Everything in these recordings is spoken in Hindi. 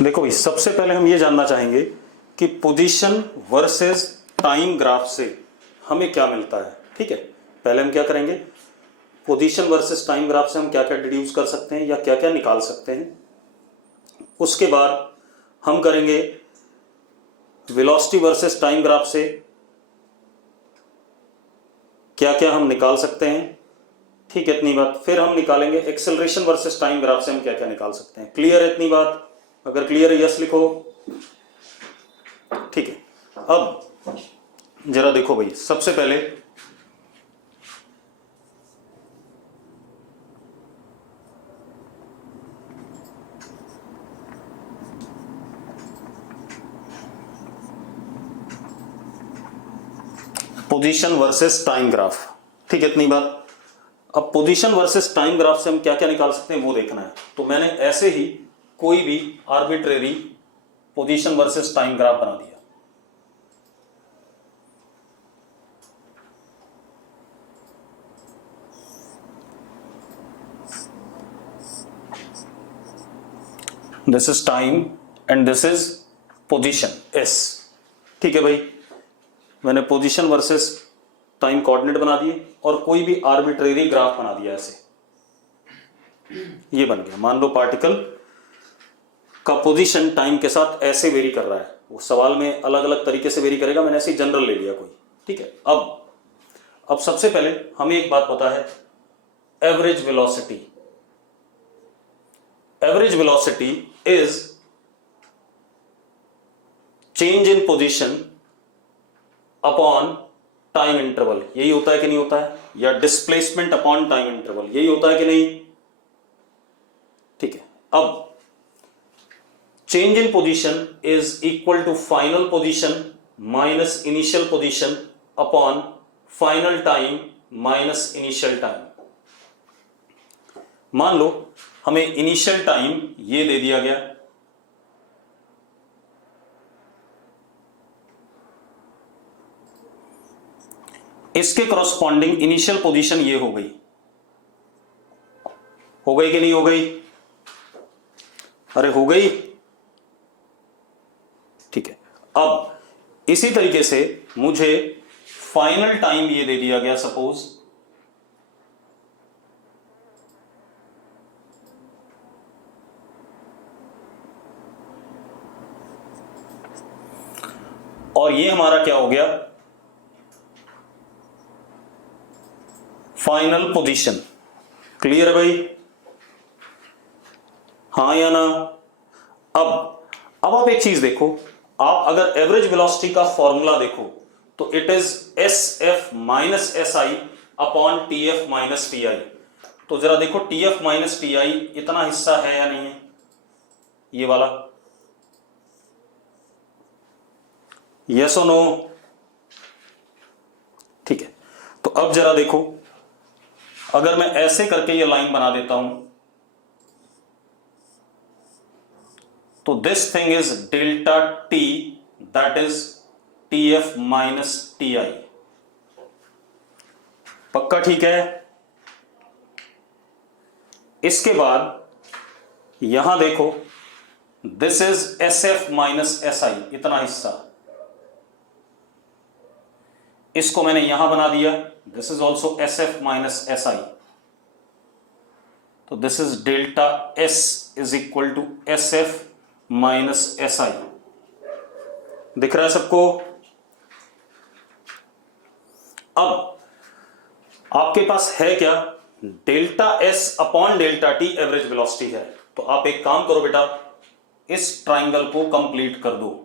देखो भाई, सबसे पहले हम ये जानना चाहेंगे कि पोजीशन वर्सेस टाइम ग्राफ से हमें क्या मिलता है। ठीक है, पहले हम क्या करेंगे, पोजीशन वर्सेस टाइम ग्राफ से हम क्या क्या डिड्यूस कर सकते हैं या क्या क्या निकाल सकते हैं। उसके बाद हम करेंगे वेलोसिटी वर्सेस टाइम ग्राफ से क्या क्या हम निकाल सकते हैं। ठीक है, इतनी बात। फिर हम निकालेंगे एक्सेलरेशन वर्सेस टाइम ग्राफ से हम क्या क्या निकाल सकते हैं। क्लियर है इतनी बात? अगर क्लियर है यस लिखो। ठीक है, अब जरा देखो भाई, सबसे पहले पोजीशन वर्सेस टाइम ग्राफ। ठीक है, इतनी बात। अब पोजीशन वर्सेस टाइम ग्राफ से हम क्या क्या निकाल सकते हैं वो देखना है। तो मैंने ऐसे ही कोई भी arbitrary position versus time graph बना दिया। This is time and this is position S. ठीक है भाई, मैंने पोजीशन वर्सेस टाइम कोऑर्डिनेट बना दिए और कोई भी आर्बिट्रेरी ग्राफ बना दिया। ऐसे ये बन गया। मान लो पार्टिकल का पोजीशन टाइम के साथ ऐसे वेरी कर रहा है। वो सवाल में अलग अलग तरीके से वेरी करेगा, मैंने ऐसे ही जनरल ले लिया कोई। ठीक है, अब सबसे पहले हमें एक बात पता है, average velocity. Average velocity is change in position upon time interval. यही होता है कि नहीं होता है? या डिस्प्लेसमेंट अपॉन टाइम इंटरवल, यही होता है कि नहीं? ठीक है, अब change in position is equal to final position minus initial position upon final time minus initial time. मान लो हमें इनिशियल टाइम ये दे दिया गया, इसके करस्पॉन्डिंग इनिशियल पोजीशन ये हो गई कि नहीं हो गई? अरे हो गई। ठीक है, अब इसी तरीके से मुझे फाइनल टाइम ये दे दिया गया सपोज, और ये हमारा क्या हो गया? Final position. क्लियर है भाई? हाँ या ना? अब आप एक चीज देखो, आप अगर एवरेज वेलोसिटी का फॉर्मूला देखो तो it is S F minus S I upon T F minus T आई। तो जरा देखो टी एफ माइनस टी आई इतना हिस्सा है या नहीं है? ये वाला, यस और नो? ठीक है, तो अब जरा देखो, अगर मैं ऐसे करके ये लाइन बना देता हूं तो this thing is delta T, that is T F minus T I. पक्का? ठीक है। इसके बाद यहां देखो, this is S F minus S I, इतना हिस्सा, इसको मैंने यहां बना दिया, this is also S F minus S I. तो this is delta S is equal to S F minus S I. दिख रहा है सबको? अब आपके पास है क्या? Delta S upon delta T average velocity है। तो आप एक काम करो बेटा, इस ट्राइंगल को कंप्लीट कर दो।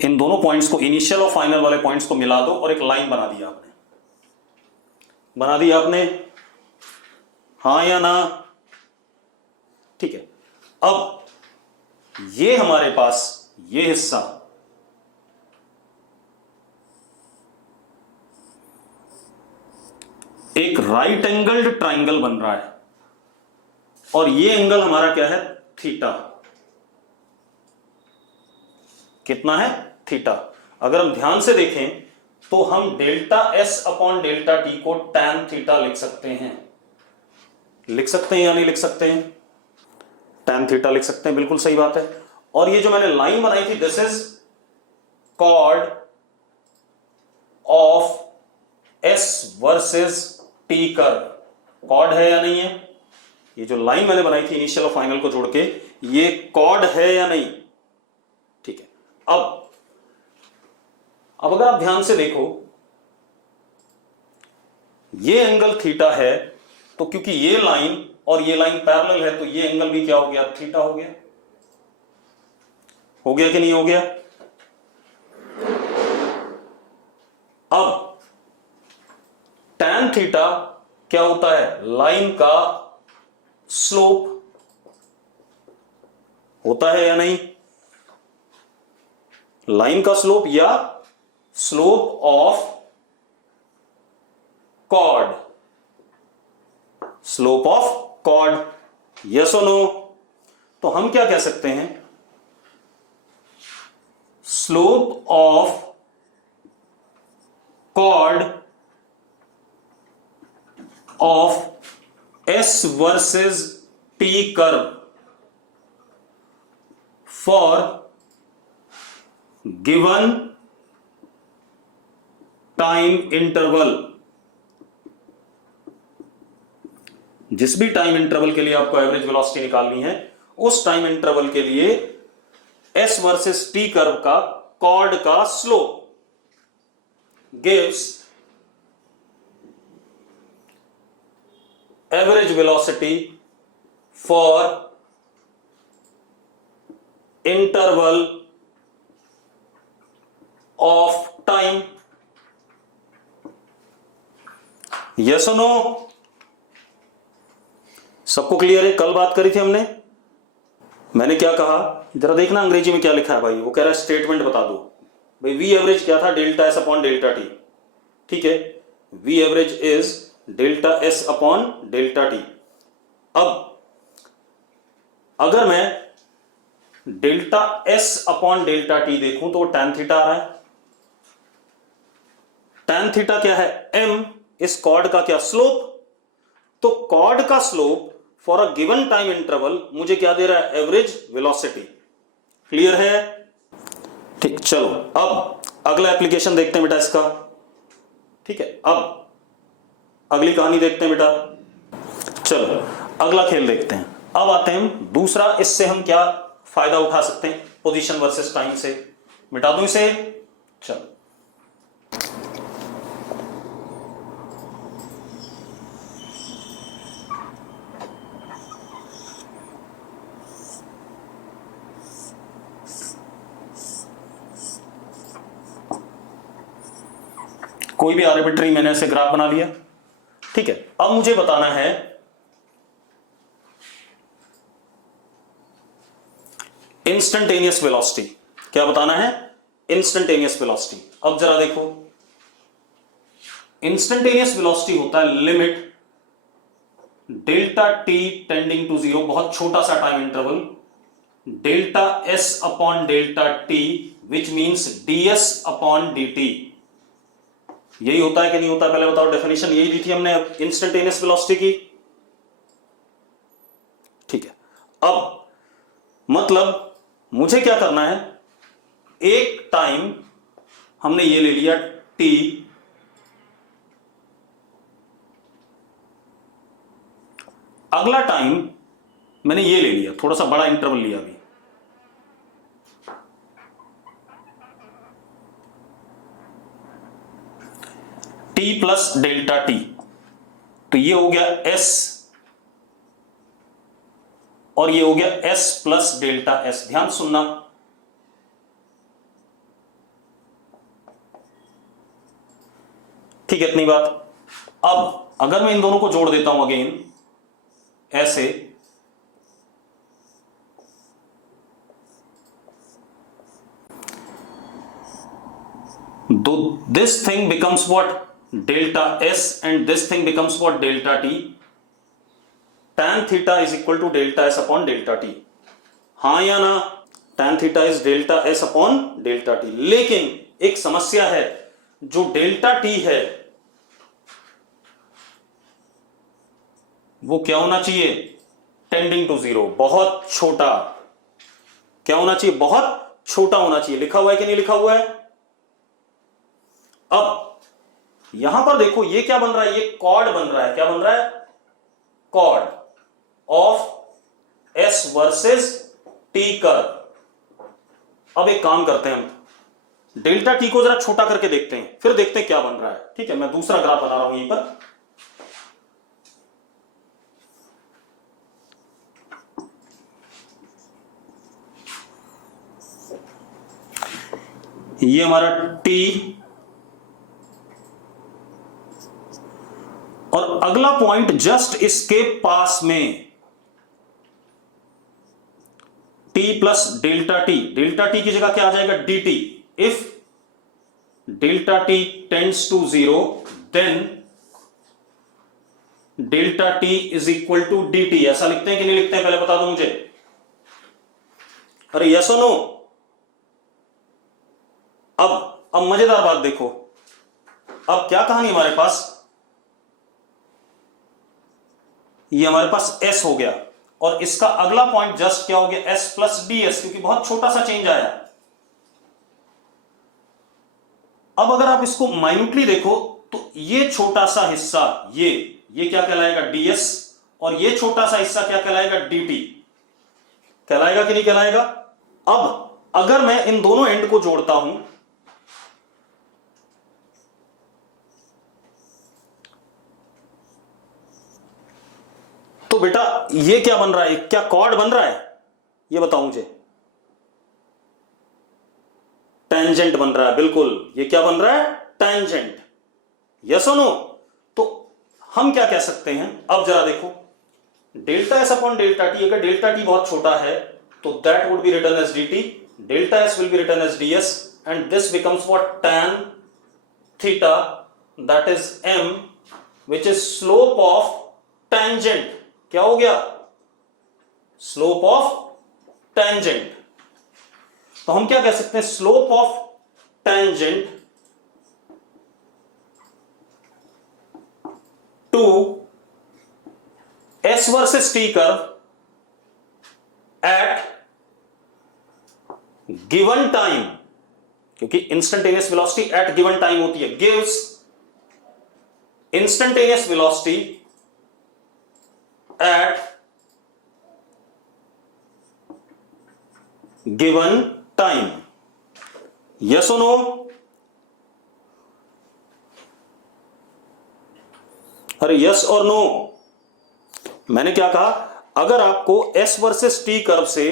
इन दोनों पॉइंट्स को, इनिशियल और फाइनल वाले पॉइंट्स को मिला दो और एक लाइन बना दिया आपने। बना दिया आपने? हाँ या ना? ठीक है, अब ये हमारे पास ये हिस्सा एक राइट एंगल्ड ट्राइंगल बन रहा है और ये एंगल हमारा क्या है? थीटा। कितना है? थीटा। अगर हम ध्यान से देखें तो हम delta S upon delta T को tan थीटा लिख सकते हैं। लिख सकते हैं या नहीं लिख सकते हैं? tan थीटा लिख सकते हैं, बिल्कुल सही बात है। और ये जो मैंने लाइन बनाई थी, this is chord of S versus T curve. Chord है या नहीं है? ये जो लाइन मैंने बनाई थी इनिशियल और फाइनल को जोड़ के, ये कॉर्ड है या नहीं? ठीक है। अब अगर आप ध्यान से देखो, ये एंगल थीटा है, तो क्योंकि ये लाइन और ये लाइन पैरेलल है, तो ये एंगल भी क्या हो गया? थीटा हो गया। हो गया कि नहीं हो गया? अब tan थीटा क्या होता है? लाइन का स्लोप होता है या नहीं? लाइन का स्लोप या slope of chord. Slope of chord, yes और नो? तो हम क्या कह सकते हैं? Slope of chord of S versus T curve for given time interval. जिस भी टाइम इंटरवल के लिए आपको एवरेज वेलोसिटी निकालनी है, उस टाइम इंटरवल के लिए एस वर्सेस टी कर्व का कॉर्ड का slope gives average velocity for interval of time. Yes और नो? सबको क्लियर है? कल बात करी थी हमने, मैंने क्या कहा, जरा देखना अंग्रेजी में क्या लिखा है भाई। वो कह रहा है स्टेटमेंट बता दो भाई। वी एवरेज क्या था? Delta S upon delta T. ठीक है, V average is delta S upon delta T. अब अगर मैं delta S upon delta T देखूं तो वो tan थीटा आ रहा है। tan थीटा क्या है? m, इस कॉर्ड का क्या? स्लोप। तो कॉर्ड का slope for a given time interval मुझे क्या दे रहा है? Average velocity. क्लियर है? ठीक, चलो अब अगला एप्लीकेशन देखते हैं बेटा इसका। ठीक है, अब अगली कहानी देखते हैं बेटा। चलो अगला खेल देखते हैं। अब आते हैं हम दूसरा, इससे हम क्या फायदा उठा सकते हैं पोजीशन वर्सेस टाइम से। मिटा दूं इसे? चलो कोई भी आर्बिट्री मैंने ऐसे ग्राफ बना लिया। ठीक है, अब मुझे बताना है इंस्टेंटेनियस वेलोसिटी। क्या बताना है? Instantaneous velocity. अब जरा देखो, इंस्टेंटेनियस वेलोसिटी होता है limit delta T tending to zero, बहुत छोटा सा time interval, delta S upon delta T which means DS upon D. यही होता है कि नहीं होता? पहले बताओ, डेफिनेशन यही दी थी हमने इंस्टेंटेनियस वेलोसिटी की। ठीक है, अब मतलब मुझे क्या करना है? एक टाइम हमने ये ले लिया t, अगला टाइम मैंने ये ले लिया, थोड़ा सा बड़ा इंटरवल लिया अभी, t प्लस डेल्टा टी। तो ये हो गया s और ये हो गया s प्लस डेल्टा s। ध्यान सुनना, ठीक है इतनी बात। अब अगर मैं इन दोनों को जोड़ देता हूं अगेन ऐसे, this thing becomes what? Delta s and this thing becomes what? Delta t। tan theta is equal to delta s upon delta t। हाँ या ना? tan theta is delta s upon delta t। लेकिन एक समस्या है, जो डेल्टा टी है वो क्या होना चाहिए, टेंडिंग टू जीरो, बहुत छोटा। क्या होना चाहिए, बहुत छोटा होना चाहिए। लिखा हुआ है कि नहीं लिखा हुआ है? अब यहां पर देखो ये क्या बन रहा है, ये कॉर्ड बन रहा है। क्या बन रहा है, chord of S versus T curve. अब एक काम करते हैं, हम डेल्टा टी को जरा छोटा करके देखते हैं, फिर देखते हैं क्या बन रहा है। ठीक है, मैं दूसरा ग्राफ बना रहा हूं यहीं पर। ये हमारा टी, और अगला पॉइंट जस्ट इसके पास में T plus delta T. Delta T की जगह क्या आ जाएगा, D T. If delta T tends to zero then delta T is equal to D T. ऐसा लिखते हैं कि नहीं लिखते हैं, पहले बता दो मुझे। अरे यस और नो? अब मजेदार बात देखो, अब क्या कहानी हमारे पास, ये हमारे पास s हो गया, और इसका अगला पॉइंट जस्ट क्या हो गया, s प्लस डी एस, क्योंकि बहुत छोटा सा चेंज आया। अब अगर आप इसको माइन्यूटली देखो तो ये छोटा सा हिस्सा ये क्या कहलाएगा, ds, और ये छोटा सा हिस्सा क्या कहलाएगा, dt। कहलाएगा कि नहीं कहलाएगा? अब अगर मैं इन दोनों एंड को जोड़ता हूं तो बेटा ये क्या बन रहा है, क्या कॉर्ड बन रहा है, ये बताओ मुझे। टेंजेंट बन रहा है, बिल्कुल। ये क्या बन रहा है, टेंजेंट। यस और नो? तो हम क्या कह सकते हैं, अब जरा देखो, delta S upon delta T, अगर डेल्टा टी बहुत छोटा है तो that would be written as D T, delta S will be written as D S, and this becomes what, tan theta, that is m, which is slope of tangent. क्या हो गया, स्लोप ऑफ टेंजेंट। तो हम क्या कह सकते हैं, slope of tangent to S versus T curve at given time, क्योंकि instantaneous velocity at given time होती है, gives instantaneous velocity at given time. Yes or no? अरे यस और नो? मैंने क्या कहा, अगर आपको s वर्सेस t कर्व से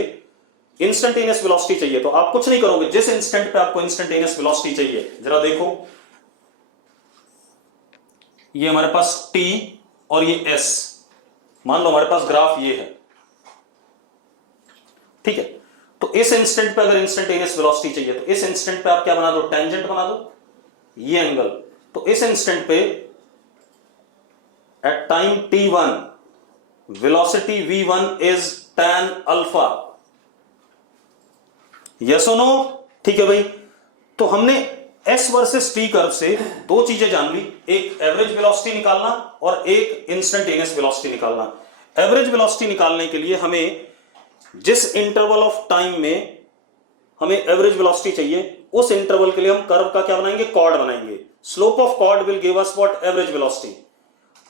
इंस्टेंटेनियस वेलोसिटी चाहिए तो आप कुछ नहीं करोगे, जिस इंस्टेंट पे आपको इंस्टेंटेनियस वेलोसिटी चाहिए, जरा देखो, ये हमारे पास t और ये s, मान लो हमारे पास ग्राफ ये है, ठीक है। तो इस इंस्टेंट पे अगर इंस्टेंटेनियस वेलोसिटी चाहिए तो इस इंस्टेंट पे आप क्या बना दो, टेंजेंट बना दो, ये एंगल। तो इस इंस्टेंट पे at time t1 velocity v1 is tan alpha. Yes और नो? ठीक है भाई। तो हमने s वर्सेस t कर्व से दो चीजें जान ली, एक एवरेज वेलोसिटी निकालना और एक इंस्टेंटेनियस वेलोसिटी निकालना। एवरेज वेलोसिटी निकालने के लिए हमें जिस इंटरवल ऑफ टाइम में हमें एवरेज वेलोसिटी चाहिए, उस इंटरवल के लिए हम कर्व का क्या बनाएंगे, कॉर्ड बनाएंगे। Slope of chord will give us what, average velocity.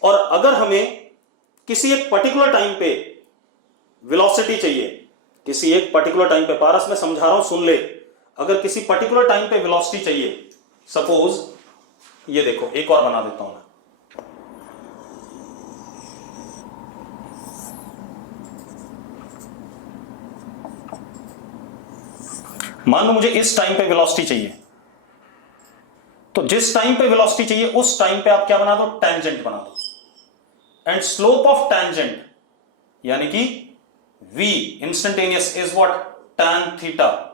और अगर हमें किसी एक पर्टिकुलर टाइम पे वेलोसिटी चाहिए, किसी एक पर्टिकुलर टाइम पे, पारस मैं समझा रहा हूं सुन ले, अगर किसी पर्टिकुलर टाइम पे वेलोसिटी चाहिए, सपोज ये देखो, एक और बना देता हूं मैं, मान लो मुझे इस टाइम पे वेलोसिटी चाहिए, तो जिस टाइम पे वेलोसिटी चाहिए उस टाइम पे आप क्या बना दो, टेंजेंट बना दो। एंड स्लोप ऑफ टेंजेंट यानी कि v instantaneous is what, tan theta.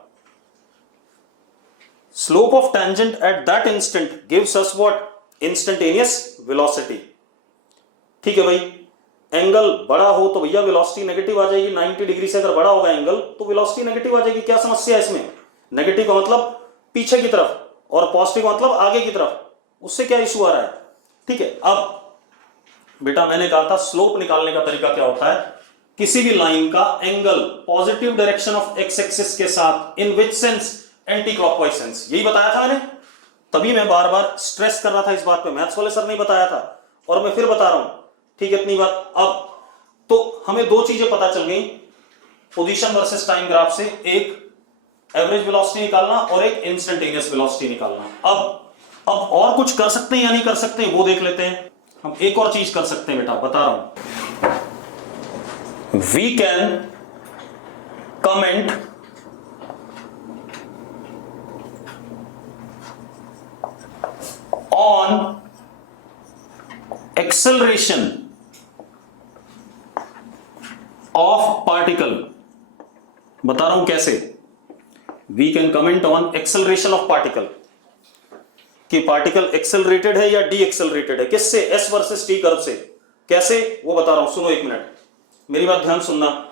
Slope of tangent at that instant gives us what, instantaneous velocity. ठीक है भाई। एंगल बड़ा हो तो भैया वेलोसिटी नेगेटिव आ जाएगी, 90 डिग्री से अगर बड़ा होगा एंगल तो वेलोसिटी नेगेटिव आ जाएगी। क्या समस्या है इसमें? नेगेटिव का मतलब पीछे की तरफ, और पॉजिटिव मतलब आगे की तरफ, उससे क्या इशू आ रहा है। ठीक है, अब बेटा मैंने कहा था स्लोप निकालने का तरीका क्या होता है, किसी भी लाइन का angle positive direction of x axis के साथ इन विच सेंस, एंटी क्लॉकवाइज सेंस, यही बताया था मैंने, तभी मैं बार बार स्ट्रेस कर रहा था इस बात पे, मैथ्स वाले सर ने बताया था और मैं फिर बता रहा हूं। ठीक है, इतनी बात। अब तो हमें दो चीजें पता चल गई पोजीशन वर्सेस टाइम ग्राफ से, एक एवरेज वेलोसिटी निकालना और एक इंस्टेंटेनियस वेलोसिटी निकालना। अब और कुछ कर सकते हैं या नहीं कर सकते वो देख लेते हैं। हम एक और चीज कर सकते हैं बेटा, बता रहा हूं, we can comment on acceleration of particle. बता रहा हूं कैसे, we can comment on acceleration of particle, कि पार्टिकल एक्सेलरेटेड है या डी एक्सेलरेटेड है, किससे, एस वर्सेस टी कर्व से। कैसे वो बता रहा हूं, सुनो एक मिनट, मेरी बात ध्यान सुनना।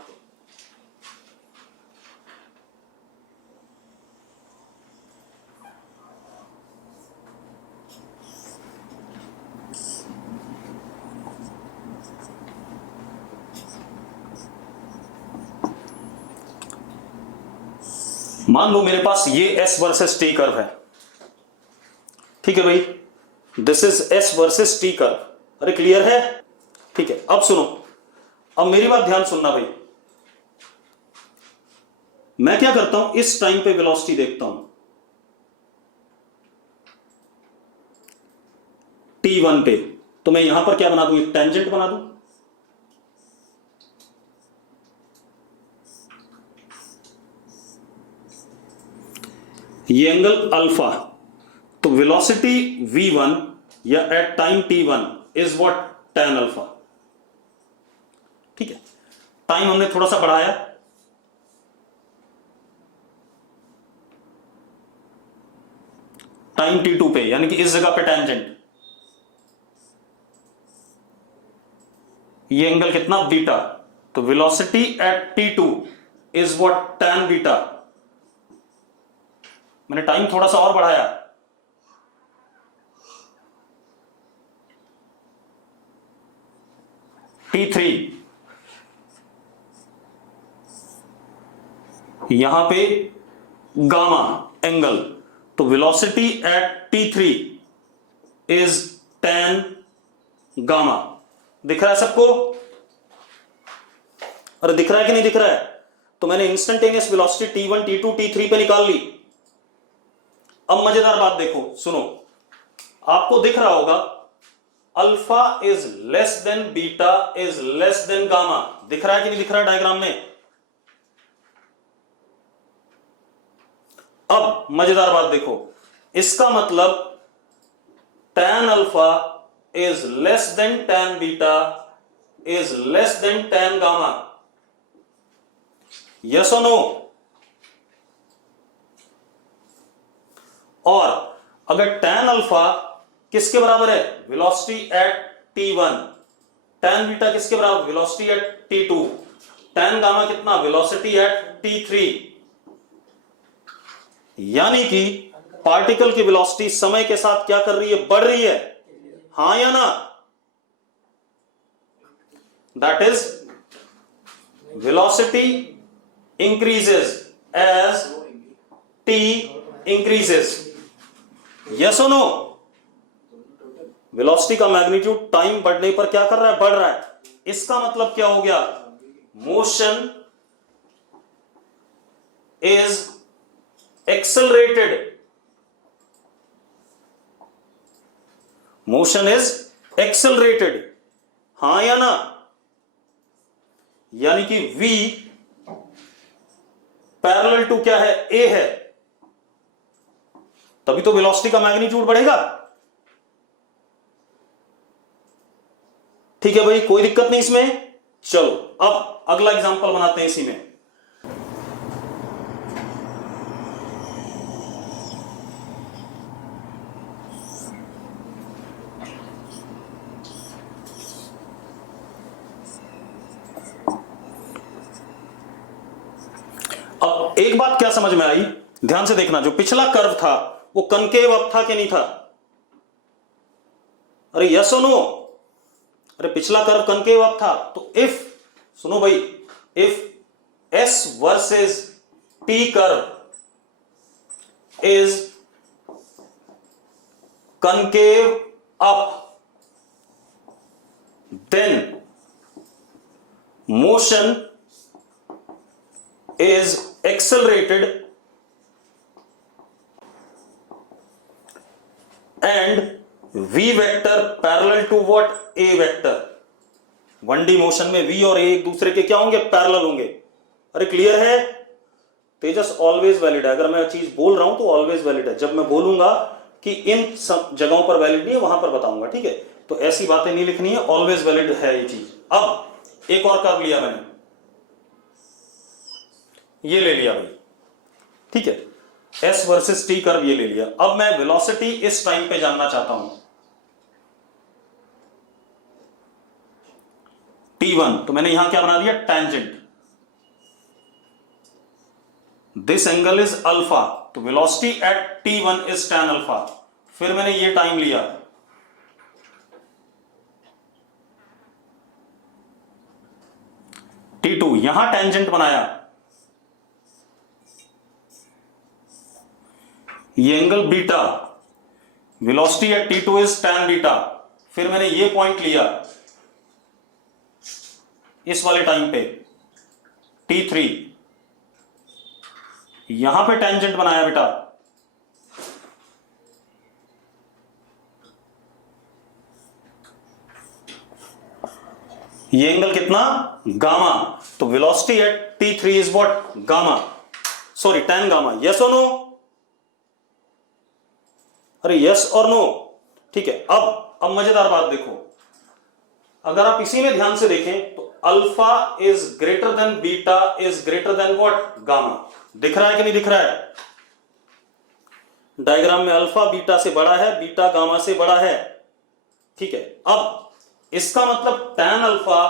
मान लो मेरे पास ये एस वर्सेस टी कर्व है, ठीक है भाई, this is S versus T curve. अरे क्लियर है, ठीक है। अब सुनो, अब मेरी बात ध्यान सुनना भाई, मैं क्या करता हूं, इस टाइम पे वेलोसिटी देखता हूं t1 पे, तो मैं यहां पर क्या बना दूं, एक टेंजेंट बना दूं, ये एंगल अल्फा, तो वेलोसिटी v1 या at time t1 is what, tan alpha. ठीक है, टाइम हमने थोड़ा सा बढ़ाया, टाइम t2 पे, यानी कि इस जगह पे टेंजेंट, ये एंगल कितना, बीटा, तो velocity eight t2 is what, tan beta. मैंने टाइम थोड़ा सा और बढ़ाया, t3, यहां पे गामा एंगल, तो velocity eight t3 is tan gamma. दिख रहा है सबको, अरे दिख रहा है कि नहीं दिख रहा है। तो मैंने instantaneous velocity t1 t2 t3 पे निकाल ली। अब मजेदार बात देखो, सुनो, आपको दिख रहा होगा alpha is less than beta is less than gamma, दिख रहा है कि नहीं दिख रहा है डायग्राम में। अब मजेदार बात देखो, इसका मतलब tan alpha is less than tan beta is less than tan gamma, yes और नो। और अगर tan अल्फा किसके बराबर है, velocity at t1, tan beta किसके बराबर, velocity at t2, tan gamma कितना, वेलोसिटी एट t3, यानी कि पार्टिकल की वेलोसिटी समय के साथ क्या कर रही है, बढ़ रही है, हां या ना। That is velocity increases as t increases, yes और नो। वेलोसिटी का मैग्नीट्यूड टाइम बढ़ने पर क्या कर रहा है, बढ़ रहा है। इसका मतलब क्या हो गया, motion is accelerated, motion is accelerated, हां या ना। यानी कि v पैरेलल टू क्या है, a है, तभी तो वेलोसिटी का मैग्नीट्यूड बढ़ेगा। ठीक है भाई, कोई दिक्कत नहीं इसमें। चलो अब अगला एग्जांपल बनाते हैं इसी में। अब एक बात क्या समझ में आई, ध्यान से देखना, जो पिछला कर्व था वो कनकेव अप था कि नहीं था? अरे यस और नो? अरे पिछला कर्व कनकेव अप था, तो इफ, सुनो भाई, if S versus T curve is concave up, then motion is accelerated and v vector parallel to what? a vector. 1D motion में v और a एक दूसरे के क्या होंगे? पैरेलल होंगे। अरे क्लियर है? तेजस ऑलवेज वैलिड है। अगर मैं चीज बोल रहा हूं तो ऑलवेज वैलिड है। जब मैं बोलूंगा कि इन सब जगहों पर वैलिड नहीं है, वहां पर बताऊंगा, ठीक है? तो ऐसी बातें नहीं लिखनी है, ऑलवेज वैलिड है ये चीज। अब एक और कर्व लिया मैंने, ये ले लिया भाई, ठीक है? एस वर्सेस टी कर्व ये ले लिया। अब मैं वेलोसिटी इस टाइम पे जानना चाहता हूं, T1, तो मैंने यहां क्या बना दिया? Tangent. This angle is alpha, तो velocity at T1 is tan alpha. फिर मैंने ये टाइम लिया, T2, यहां टेंजेंट बनाया, ये angle beta, velocity at T2 is tan beta. फिर मैंने ये पॉइंट लिया इस वाले टाइम पे, T3, यहां पे टेंजेंट बनाया बेटा, ये एंगल कितना? गामा। तो velocity eight T3 is what? Gamma, sorry tan gamma. Yes और नो? अरे यस और नो? ठीक है। अब मजेदार बात देखो, अगर आप इसी में ध्यान से देखें तो alpha is greater than beta is greater than what? Gamma. दिख रहा है कि नहीं दिख रहा है? डायग्राम में अल्फा बीटा से बड़ा है, बीटा गामा से बड़ा है, ठीक है? अब इसका मतलब tan अल्फा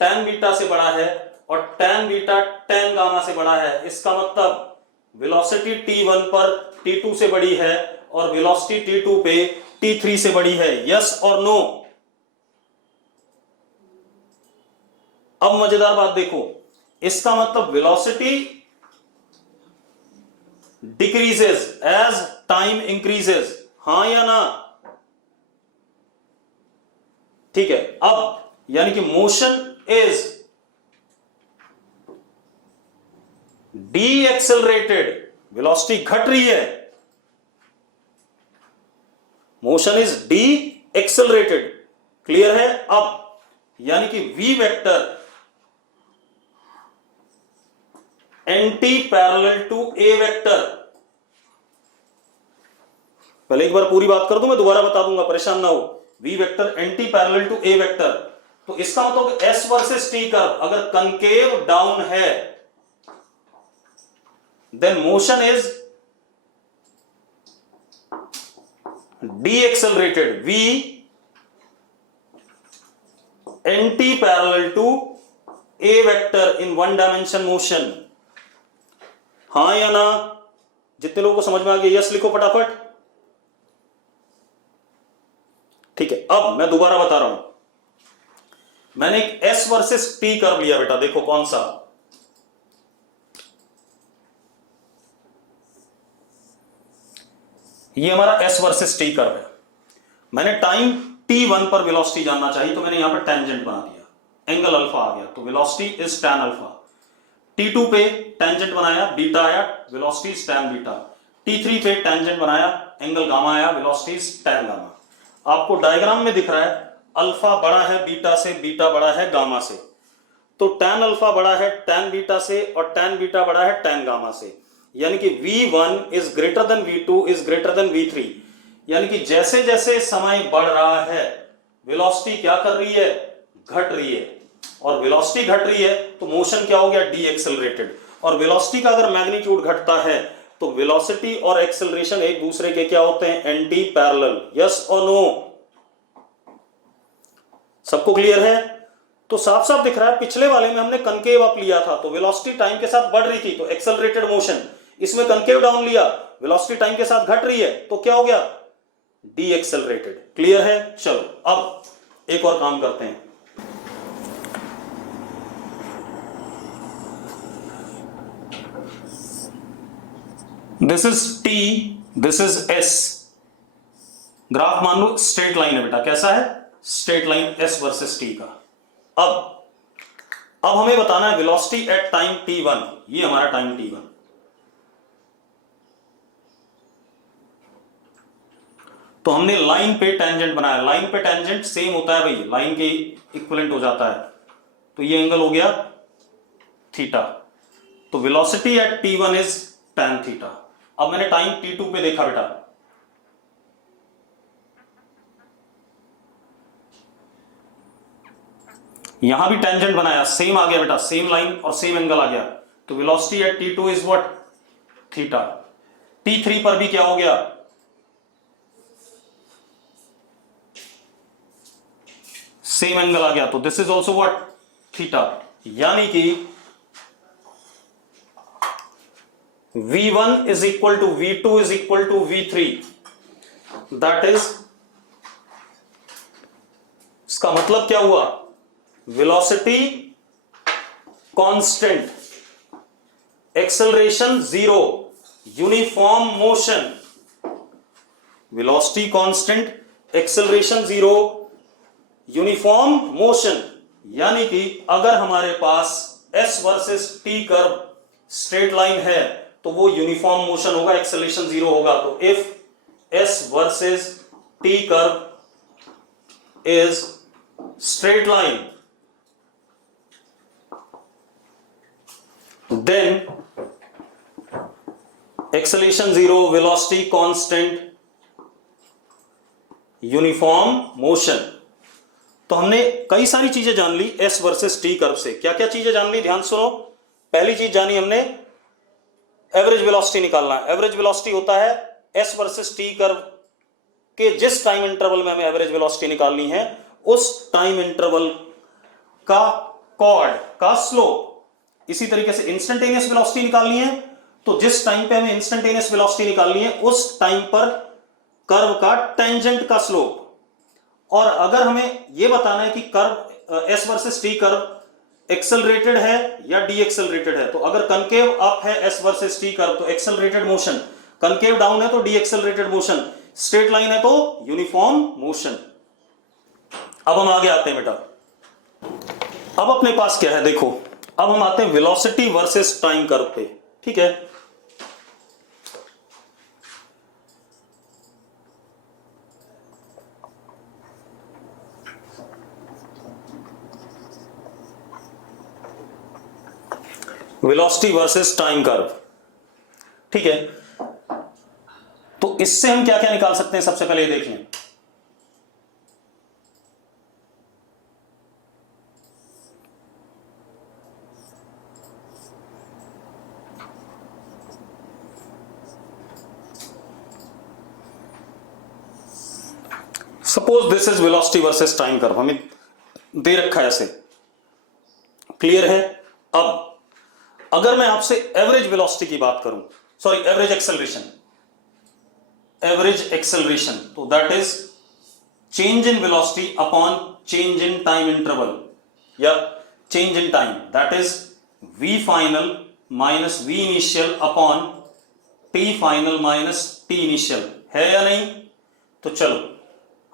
tan बीटा से बड़ा है और tan बीटा tan गामा से बड़ा है। इसका मतलब वेलोसिटी T1 पर T2 से बड़ी है और वेलोसिटी T2 पे T3 से बड़ी है। यस और नो? अब मजेदार बात देखो, इसका मतलब velocity decreases as time increases, हां या ना? ठीक है। अब यानी कि motion is de accelerated, velocity घट रही है, motion is de accelerated. Clear है? अब यानी कि v vector anti parallel to a vector. पहले एक बार पूरी बात कर दूं, मैं दोबारा बता दूंगा, परेशान ना हो। v vector anti parallel to a vector, तो इसका मतलब s वर्सेस t कर्व अगर कनकेव डाउन है then motion is de accelerated, v anti parallel to a vector in one dimension motion. हां या ना? जितने लोगों को समझ में आ गया यस लिखो फटाफट। ठीक है। अब मैं दोबारा बता रहा हूं, मैंने एक S वर्सेस T कर्व लिया बेटा, देखो कौन सा? ये हमारा S वर्सेस T कर्व है। मैंने टाइम T1 पर वेलोसिटी जानना चाहिए, तो मैंने यहां पर टेंजेंट बना दिया, एंगल अल्फा आ गया, तो velocity is tan alpha. T2 पे टेंजेंट बनाया, बीटा आया, velocity is tan beta. T3 पे टेंजेंट बनाया, एंगल गामा आया, वेलोसिटी इज tan गामा। आपको डायग्राम में दिख रहा है अल्फा बड़ा है बीटा से, बीटा बड़ा है गामा से, तो tan अल्फा बड़ा है tan बीटा से और tan बीटा बड़ा है tan गामा से। यानी कि V1 is greater than V2 is greater than V3। यानी कि जैसे जैसे समय बढ़ रहा है वेलोसिटी क्या कर रही है? घट रही है। और वेलोसिटी घट रही है तो मोशन क्या हो गया? D accelerated. और वेलोसिटी का अगर मैग्नीट्यूड घटता है तो वेलोसिटी और एक्सेलरेशन एक दूसरे के क्या होते हैं? Anti parallel. यस और नो? सबको क्लियर है? तो साफ साफ दिख रहा है, पिछले वाले में हमने कनकेव अप लिया था तो वेलोसिटी टाइम के साथ बढ़ रही थी, तो एक्सेलरेटेड मोशन। इसमें कनकेव डाउन लिया, वेलोसिटी टाइम के साथ घट रही है, तो क्या हो गया, डी एक्सेलरेटेड। क्लियर है? चलो अब एक और काम करते हैं। This is T, this is S. Graph मान लो स्ट्रेट लाइन है बेटा, कैसा है, straight line S versus T का। अब हमें बताना है वेलोसिटी एट टाइम t1, ये हमारा टाइम t1। तो हमने लाइन पे टेंजेंट बनाया, लाइन पे टेंजेंट सेम होता है भाई, लाइन के इक्विवेलेंट हो जाता है, तो ये एंगल हो गया थीटा। तो velocity at t1 is tan theta. अब मैंने टाइम t2 पे देखा बेटा, यहां भी टेंजेंट बनाया, सेम आ गया बेटा, सेम लाइन और सेम एंगल आ गया, तो velocity eight t2 is what, theta. t3 पर भी क्या हो गया, सेम एंगल आ गया, तो this is also what, theta. यानी कि v1 is equal to v2 is equal to v3, that is, इसका मतलब क्या हुआ, velocity constant, acceleration zero, uniform motion. Velocity constant, acceleration zero, uniform motion. यानी कि अगर हमारे पास s versus t curve straight line है तो वो यूनिफॉर्म मोशन होगा, एक्सेलरेशन जीरो होगा। तो if s versus t curve is straight line, then acceleration zero, velocity constant, uniform motion. तो हमने कई सारी चीजें जान ली s वर्सेस t कर्व से। क्या क्या चीजें जान ली, ध्यान सुनो। पहली चीज जानी हमने, एवरेज वेलोसिटी निकालना है। एवरेज वेलोसिटी होता है s वर्सेस t कर्व के जिस टाइम इंटरवल में हमें एवरेज वेलोसिटी निकालनी है, उस टाइम इंटरवल का कॉर्ड का स्लोप। इसी तरीके से इंस्टेंटेनियस वेलोसिटी निकालनी है, तो जिस टाइम पे हमें इंस्टेंटेनियस वेलोसिटी निकालनी है उस टाइम पर कर्व का टेंजेंट का स्लोप। और अगर हमें यह बताना है कि curve S versus T curve accelerated है या डी एक्सेलरेटेड है, तो अगर कनकेव अप है एस वर्सेस टी कर्व तो एक्सेलरेटेड मोशन, कनकेव डाउन है तो D accelerated motion, straight line है तो यूनिफॉर्म मोशन। अब हम आगे आते हैं बेटा, अब अपने पास क्या है देखो, अब हम आते हैं वेलोसिटी वर्सेस टाइम कर्व पे, ठीक है। वेलोसिटी वर्सेस टाइम कर्व, ठीक है। तो इससे हम क्या क्या निकाल सकते हैं, सबसे पहले ये देख लें। Suppose this is velocity versus time curve, हमें दे रखा है ऐसे, क्लियर है। अब अगर मैं आपसे एवरेज वेलोसिटी की बात करूं, सॉरी एवरेज एक्सेलरेशन, तो that is change in velocity upon change in time interval, या change in time, that is v final minus v initial upon t final minus t initial, है या नहीं। तो चलो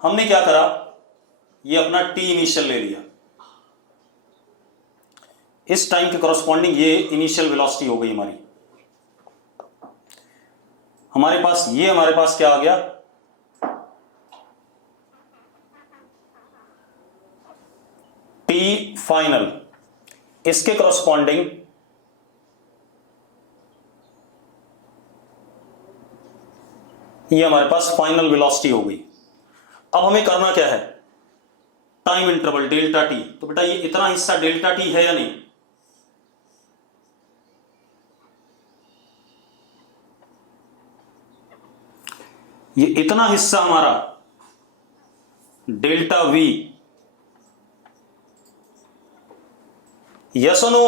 हमने क्या करा, ये अपना t इनिशियल ले लिया, इस टाइम के कॉरस्पॉन्डिंग ये इनिशियल वेलोसिटी हो गई हमारी। हमारे पास क्या आ गया, t फाइनल, इसके कॉरस्पॉन्डिंग ये हमारे पास फाइनल वेलोसिटी हो गई। अब हमें करना क्या है, टाइम इंटरवल डेल्टा टी। तो बेटा ये इतना हिस्सा डेल्टा टी है या नहीं, ये इतना हिस्सा हमारा डेल्टा वी, यस और नो।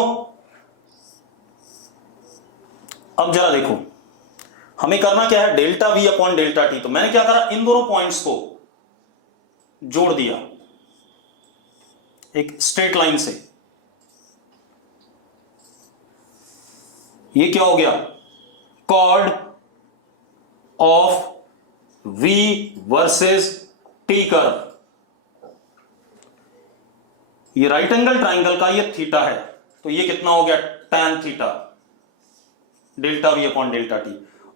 अब जरा देखो, हमें करना क्या है, delta V upon delta T. तो मैंने क्या करा, इन दोनों पॉइंट्स को जोड़ दिया एक स्ट्रेट लाइन से। ये क्या हो गया, chord of V versus T curve. ये राइट एंगल ट्राइंगल का ये थीटा है, तो ये कितना हो गया, tan theta delta V upon delta T.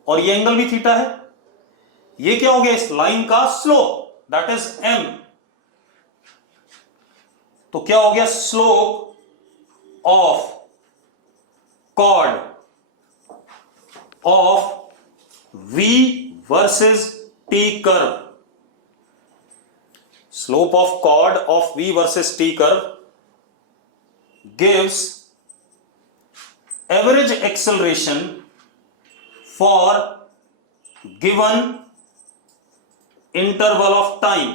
और ये एंगल भी थीटा है। ये क्या हो गया, इस लाइन का स्लोप, दैट इज m। तो क्या हो गया, slope of chord of V versus T curve. Slope of chord of V versus T curve gives average acceleration for given interval of time.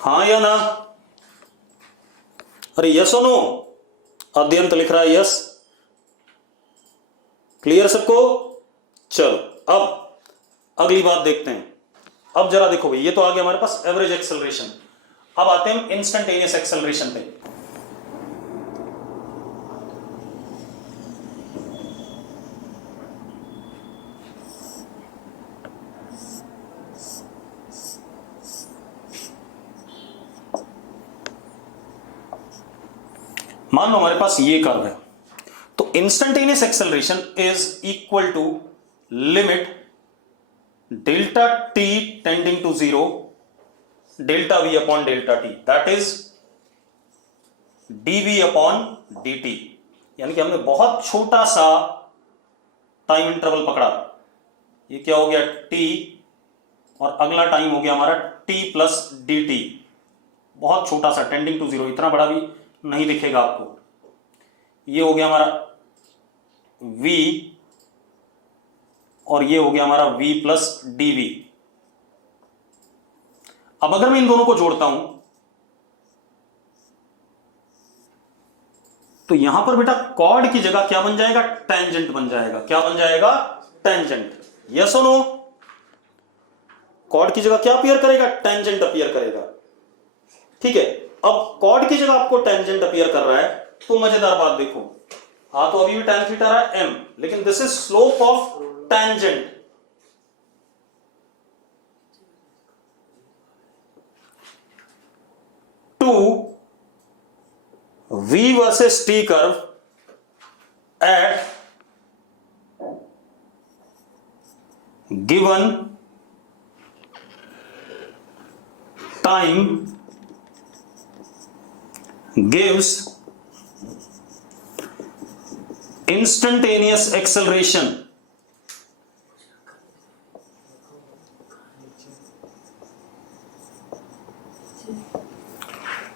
हाँ या ना? अरे यस और नो? अध्ययन तो लिख रहा है यस। क्लियर सबको? चलो अब अगली बात देखते हैं। अब जरा देखो भाई, ये तो आ गया हमारे पास एवरेज एक्सेलरेशन। अब आते हैं इंस्टेंटेनियस एक्सेलरेशन पे। मान लो हमारे पास ये कर्व है, तो instantaneous acceleration is equal to limit delta T tending to 0 delta V upon delta T, that is D V upon dt। यानी कि हमने बहुत छोटा सा टाइम इंटरवल पकड़ा। ये क्या हो गया, t, और अगला टाइम हो गया हमारा t प्लस dt। बहुत छोटा सा, टेंडिंग टू 0, इतना बड़ा भी नहीं दिखेगा आपको। ये हो गया हमारा v, और ये हो गया हमारा v प्लस dv। अब अगर मैं इन दोनों को जोड़ता हूं तो यहां पर बेटा कॉर्ड की जगह क्या बन जाएगा, टेंजेंट बन जाएगा। क्या बन जाएगा, टेंजेंट। यस और नो? कॉर्ड की जगह क्या अपीयर करेगा, टेंजेंट अपीयर करेगा। ठीक है, अब कॉर्ड की जगह आपको टेंजेंट अपीयर कर रहा है, तो मजेदार बात देखो, हाँ तो अभी भी tan थीटा रहा है m, लेकिन this is slope of tangent. To V versus T curve at given time gives instantaneous acceleration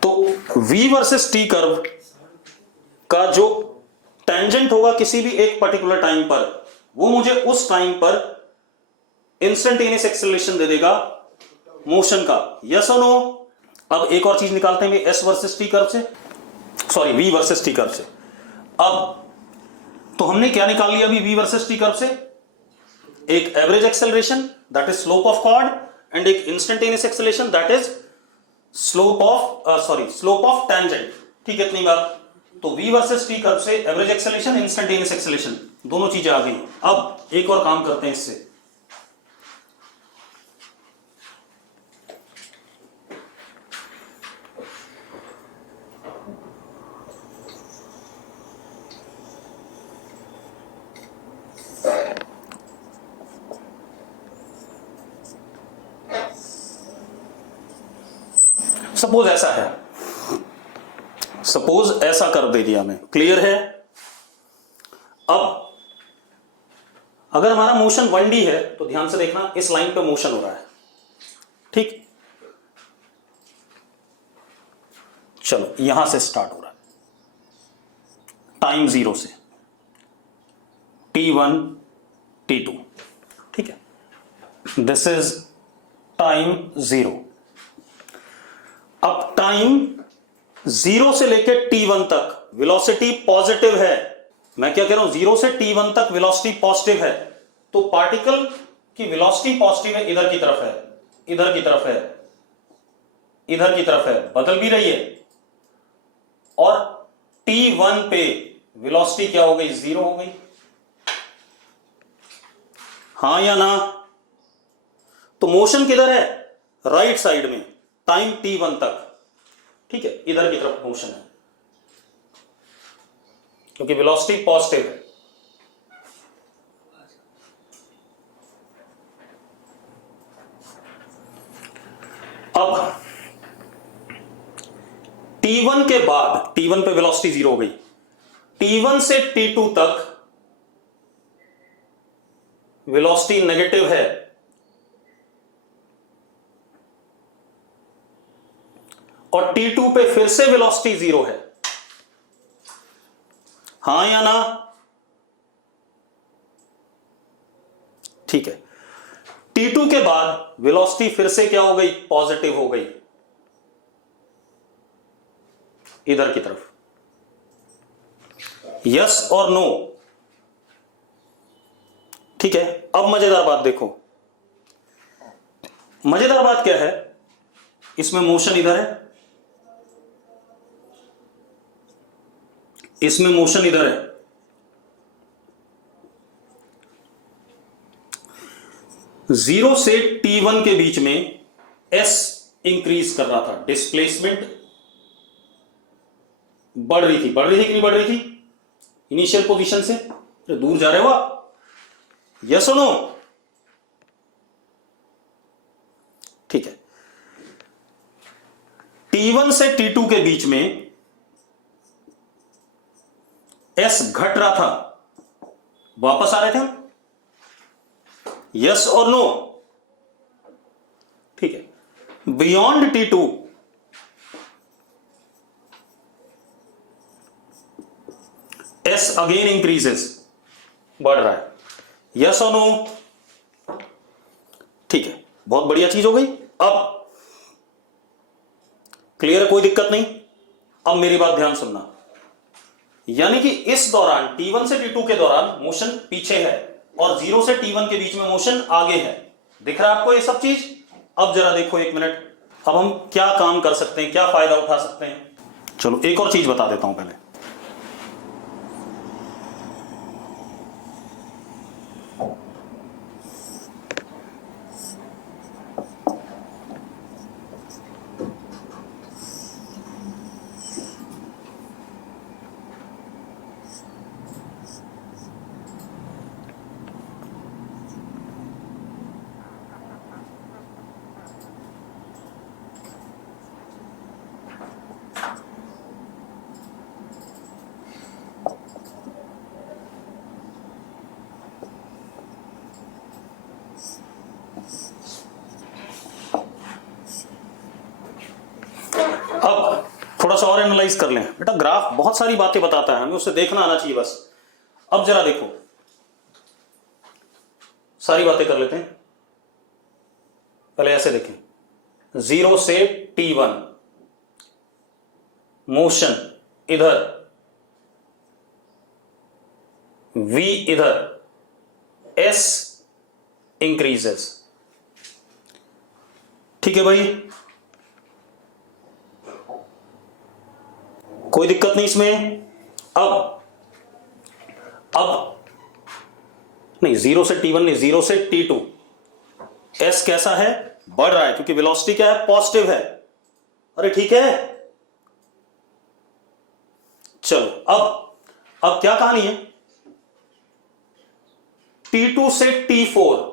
तो V वर्सेस T कर्व का जो टेंजेंट होगा किसी भी एक पर्टिकुलर टाइम पर, वो मुझे उस टाइम पर इंस्टेंटेनियस एक्सेलरेशन दे देगा मोशन का। यस और नो? अब एक और चीज निकालते हैं S वर्सेस T कर्व से, sorry V versus T curve से। अब तो हमने क्या निकाल लिया अभी V वर्सेस T कर्व से, एक average acceleration that is slope of chord, and एक instantaneous acceleration that is slope of tangent. ठीक है, इतनी बात। तो V वर्सेस T कर्व से एवरेज एक्सेलरेशन, इंस्टेंटेनियस एक्सेलरेशन, दोनों चीजें आ गई। अब एक और काम करते हैं इससे। सपोज ऐसा है, सपोज ऐसा कर दे दिया मैं, क्लियर है? अब अगर हमारा मोशन 1D है तो ध्यान से देखना, इस लाइन पे मोशन हो रहा है। ठीक, चलो यहां से स्टार्ट हो रहा है, टाइम 0 से, T1 T2। ठीक है, दिस इज टाइम 0। अब टाइम जीरो से लेके T1 तक वेलोसिटी पॉजिटिव है। मैं क्या कह रहा हूं, जीरो से T1 तक वेलोसिटी पॉजिटिव है, तो पार्टिकल की वेलोसिटी पॉजिटिव है, इधर की तरफ है, इधर की तरफ है, इधर की तरफ है, बदल भी रही है। और T1 पे वेलोसिटी क्या हो गई, जीरो हो गई। हां या ना? तो मोशन किधर है, राइट साइड में, टाइम T1 तक, ठीक है, इधर की तरफ मोशन है क्योंकि वेलोसिटी पॉजिटिव है। अब T1 के बाद, T1 पे वेलोसिटी जीरो हो गई, T1 से T2 तक वेलोसिटी नेगेटिव है, और T2 पे फिर से वेलोसिटी जीरो है। हां या ना? ठीक है, T2 के बाद वेलोसिटी फिर से क्या हो गई, पॉजिटिव हो गई, इधर की तरफ। यस और नो? ठीक है। अब मजेदार बात देखो, मजेदार बात क्या है, इसमें मोशन इधर है, इसमें मोशन इधर है। जीरो से T1 के बीच में S इंक्रीज कर रहा था, डिस्प्लेसमेंट बढ़ रही थी, बढ़ रही थी कि नहीं बढ़ रही थी, इनिशियल पोजीशन से? तो दूर जा रहे हो आप, यस और नो? ठीक है, T1 से T2 के बीच में S घट रहा था, वापस आ रहे थे हम, यस और नो? ठीक है, beyond T2 S again increases, बढ़ रहा है, यस और नो? ठीक है, बहुत बढ़िया चीज हो गई। अब क्लियर है, कोई दिक्कत नहीं। अब मेरी बात ध्यान सुनना, यानी कि इस दौरान T1 से T2 के दौरान मोशन पीछे है और जीरो से T1 के बीच में मोशन आगे है। दिख रहा है आपको ये सब चीज? अब जरा देखो एक मिनट, अब हम क्या काम कर सकते हैं, क्या फायदा उठा सकते हैं। चलो एक और चीज बता देता हूं पहले। अब थोड़ा सा और एनालाइज कर लें बेटा, ग्राफ बहुत सारी बातें बताता है, हमें उसे देखना आना चाहिए बस। अब जरा देखो, सारी बातें कर लेते हैं, पहले ऐसे देखें, जीरो से T1 मोशन इधर, V इधर, S इंक्रीजेस, ठीक है भाई, कोई दिक्कत नहीं इसमें। अब नहीं, जीरो से T1 नहीं, जीरो से T2 S कैसा है, बढ़ रहा है, क्योंकि वेलोसिटी क्या है, पॉजिटिव है। अरे ठीक है, चलो अब क्या कहानी है, T2 से T4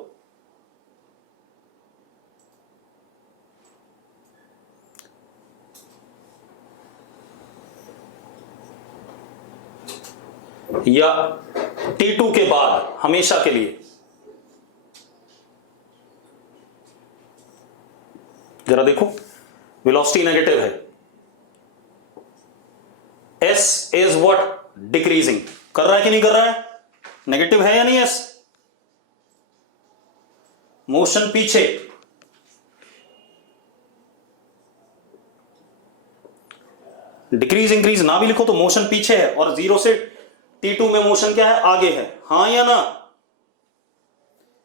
या T2 के बाद हमेशा के लिए, जरा देखो, वेलोसिटी नेगेटिव है, S इज व्हाट, डिक्रीजिंग, कर रहा है कि नहीं कर रहा है, नेगेटिव है या नहीं S, मोशन पीछे, डिक्रीज इंक्रीज ना भी लिखो तो मोशन पीछे है, और 0 से T2 में मोशन क्या है, आगे है, हाँ या ना?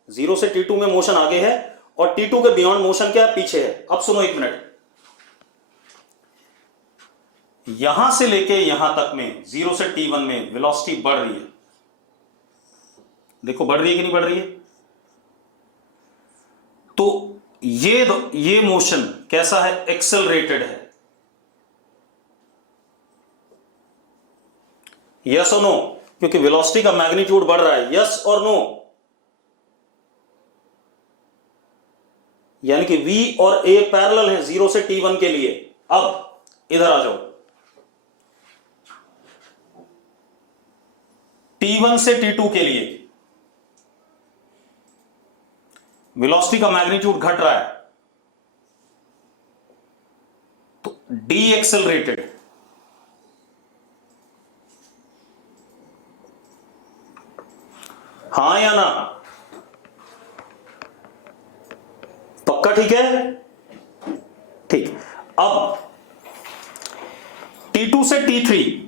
0 से T2 में मोशन आगे है और T2 के बियॉन्ड मोशन क्या है, पीछे है। अब सुनो एक मिनट, यहां से लेके यहां तक में 0 से T1 में वेलोसिटी बढ़ रही है, देखो बढ़ रही है कि नहीं बढ़ रही है? तो ये मोशन कैसा है, एक्सेलरेटेड है, यस और नो? क्योंकि वेलोसिटी का मैग्नीट्यूड बढ़ रहा है, यस और नो? यानी कि V और A पैरेलल है 0 से T1 के लिए। अब इधर आ जाओ, T1 से T2 के लिए वेलोसिटी का मैग्नीट्यूड घट रहा है, तो डी एक्सेलरेटेड, हाँ या ना? पक्का ठीक है? ठीक। अब T2 से T3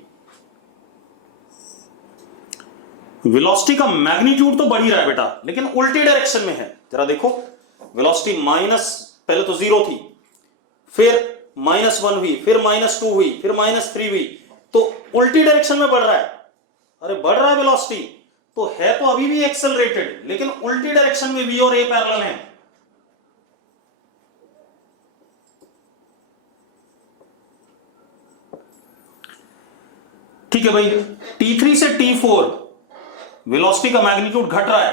वेलोसिटी का मैग्नीट्यूड तो बढ़ ही रहा है बेटा, लेकिन उल्टी डायरेक्शन में है। जरा देखो, वेलोसिटी माइनस, पहले तो 0 थी, फिर -1 हुई, फिर -2 हुई, फिर -3 हुई, तो उल्टी डायरेक्शन में बढ़ रहा है। अरे बढ़ रहा है वेलोसिटी, तो है तो अभी भी एक्सेलरेटेड, लेकिन उल्टी डायरेक्शन में V और A पैरेलल हैं। ठीक है भाई, T3 से T4 वेलोसिटी का मैग्नीट्यूड घट रहा है,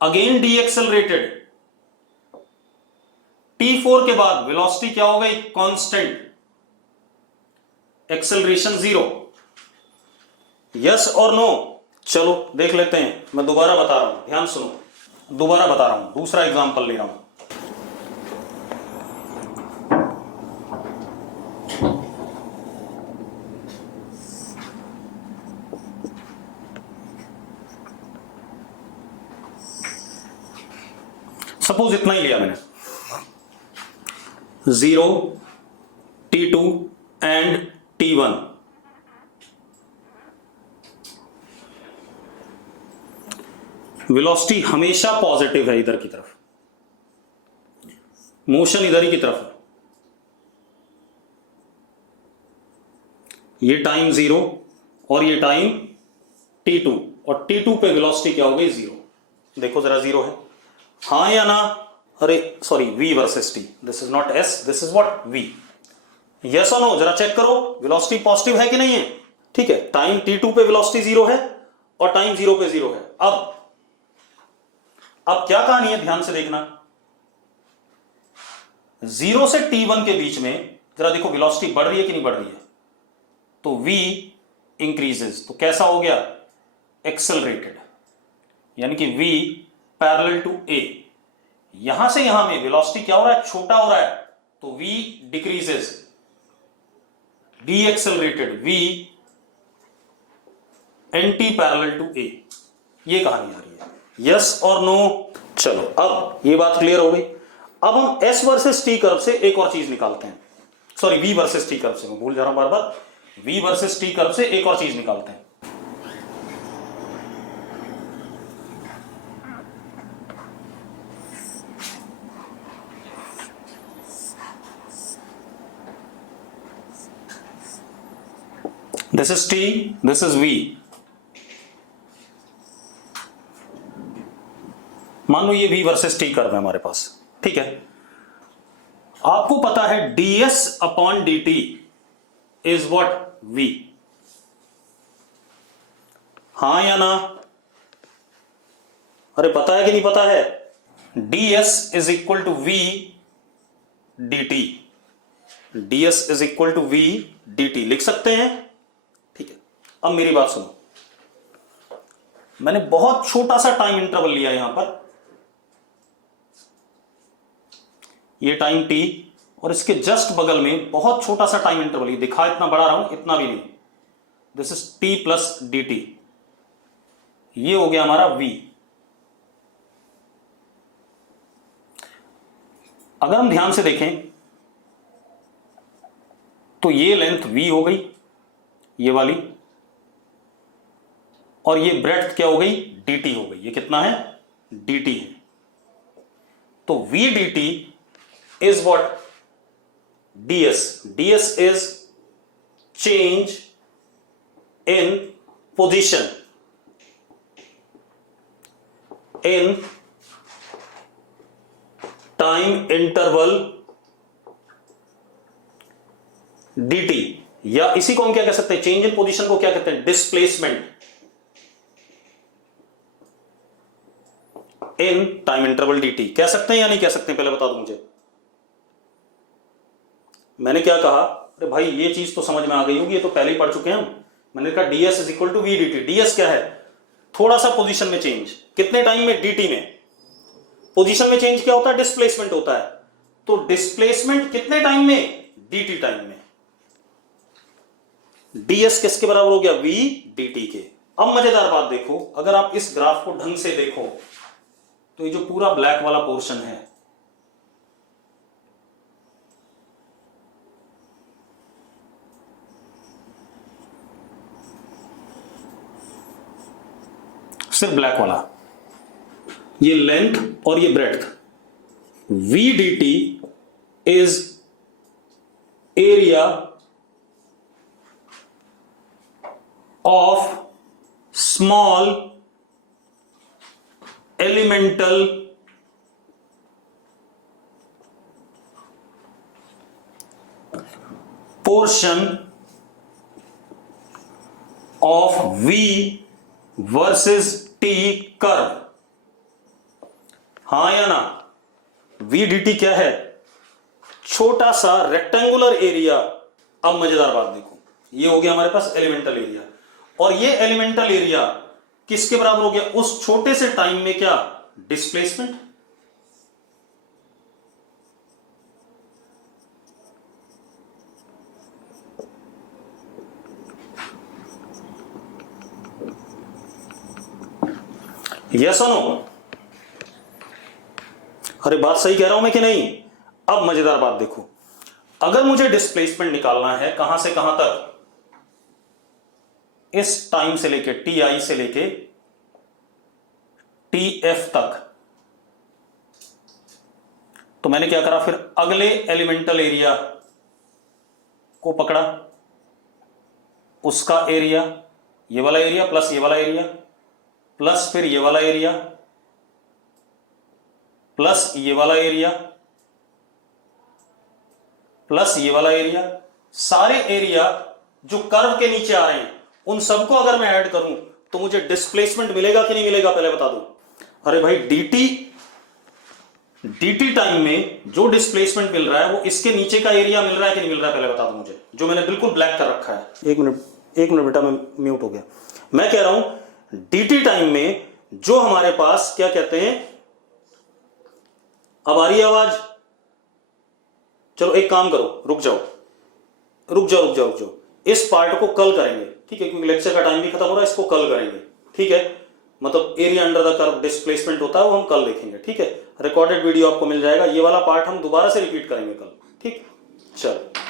अगेन डी एक्सेलरेटेड। T4 के बाद वेलोसिटी क्या हो गई, कांस्टेंट, एक्सेलरेशन 0, यस और नो? चलो देख लेते हैं, मैं दोबारा बता रहा हूं, ध्यान सुनो, दोबारा बता रहा हूं, दूसरा एग्जांपल ले रहा हूं। सपोज इतना ही लिया मैंने, 0, T2 एंड T1, वेलोसिटी हमेशा पॉजिटिव है, इधर की तरफ मोशन इधर ही की तरफ है, ये टाइम 0 और ये टाइम T2, और T2 पे वेलोसिटी क्या हो गई, 0। देखो जरा 0 है, हाँ या ना? अरे sorry, V versus T, this is not S, this is what, V। Yes और नो? जरा चेक करो वेलोसिटी पॉजिटिव है कि नहीं है। ठीक है, टाइम T2 पे वेलोसिटी 0 है और टाइम 0 पे 0 है। अब क्या कहानी है, ध्यान से देखना, 0 से T1 के बीच में जरा देखो वेलोसिटी बढ़ रही है कि नहीं बढ़ रही है, तो V इंक्रीजेस, तो कैसा हो गया, एक्सेलरेटेड, यानी कि V पैरेलल टू A। यहां से यहां में वेलोसिटी क्या हो रहा है, छोटा हो रहा है, तो V decreases, de accelerated, V anti parallel to A। ये कहानी आ रही है, यस और नो? चलो अब ये बात क्लियर हो गई। अब हम S वर्सेस T कर्व से एक और चीज निकालते हैं, sorry V versus T curve से, मैं भूल जा रहा हूं बार बार, V वर्सेस T कर्व से एक और चीज निकालते हैं। This is T, this is V। मान लो ये V वर्सेस T कर्व है हमारे पास, ठीक है। आपको पता है ds upon dt is what, V, हाँ या ना? अरे पता है कि नहीं पता है? ds is equal to V dt, ds is equal to V dt लिख सकते हैं, ठीक है। अब मेरी बात सुनो, मैंने बहुत छोटा सा टाइम इंटरवल लिया यहां पर, ये टाइम t, और इसके जस्ट बगल में बहुत छोटा सा टाइम इंटरवल, ये दिखा इतना बड़ा रहा हूं, इतना भी नहीं, this is t plus dt, ये हो गया हमारा v। अगर हम ध्यान से देखें, तो ये लेंथ v हो गई, ये वाली, और ये ब्रेड्थ क्या हो गई, dt हो गई। ये कितना है, dt है। तो v dt is what, ds, ds is change in position in time interval dt, या इसी को हम क्या कह सकते हैं, चेंज इन पोजीशन को क्या कहते हैं, displacement in time interval dt। कह सकते हैं या नहीं कह सकते हैं, पहले बता दो मुझे। मैंने क्या कहा, अरे भाई ये चीज तो समझ में आ गई होगी, ये तो पहले ही पढ़ चुके हैं हम। मैंने कहा ds is equal to v dt। ds क्या है, थोड़ा सा पोजीशन में चेंज, कितने टाइम में, dt में। पोजीशन में चेंज क्या होता है, डिस्प्लेसमेंट होता है। तो डिस्प्लेसमेंट कितने टाइम में, dt टाइम में। ds किसके बराबर हो गया, v dt के। अब मजेदार बात देखो, अगर आप इस ग्राफ को ढंग से देखो तो ये जो पूरा ब्लैक वाला पोर्शन है, सिर्फ ब्लैक वाला, ये लेंथ और ये breadth, v dt is area of small elemental portion of v versus t curve. हां या ना, v dt क्या है, छोटा सा रेक्टेंगुलर एरिया। अब मजेदार बात देखो, ये हो गया हमारे पास एलिमेंटल एरिया, और ये एलिमेंटल एरिया किसके बराबर हो गया, उस छोटे से टाइम में क्या, डिस्प्लेसमेंट। यस और नो, अरे बात सही कह रहा हूं मैं कि नहीं। अब मजेदार बात देखो, अगर मुझे डिस्प्लेसमेंट निकालना है कहां से कहां तक, इस टाइम से लेके ti से लेके tf तक, तो मैंने क्या करा, फिर अगले एलिमेंटल एरिया को पकड़ा, उसका एरिया, ये वाला एरिया प्लस ये वाला एरिया, प्लस फिर ये वाला एरिया, प्लस ये वाला एरिया, प्लस ये वाला एरिया। सारे एरिया जो कर्व के नीचे आ रहे हैं उन सबको अगर मैं ऐड करूं तो मुझे डिस्प्लेसमेंट मिलेगा कि नहीं मिलेगा, पहले बता दो। अरे भाई dt टाइम में जो डिस्प्लेसमेंट मिल रहा है वो इसके नीचे का एरिया मिल रहा है कि नहीं मिल रहा है, पहले बता दो मुझे, जो मैंने बिल्कुल ब्लैक कर रखा है। एक मिनट बेटा, मैं म्यूट हो गया। मैं कह रहा हूं dt टाइम में जो हमारे पास क्या कहते हैं, अब आ रही है आवाज, चलो एक काम करो, रुक जाओ, इस पार्ट को कल करेंगे, ठीक है, क्योंकि लेक्चर का टाइम भी खत्म हो रहा है, इसको कल करेंगे, ठीक है। मतलब area under the curve displacement होता है वो हम कल देखेंगे, ठीक है। रिकॉर्डेड वीडियो आपको मिल जाएगा, ये वाला पार्ट हम दोबारा से रिपीट करेंगे कल, ठीक। चलो।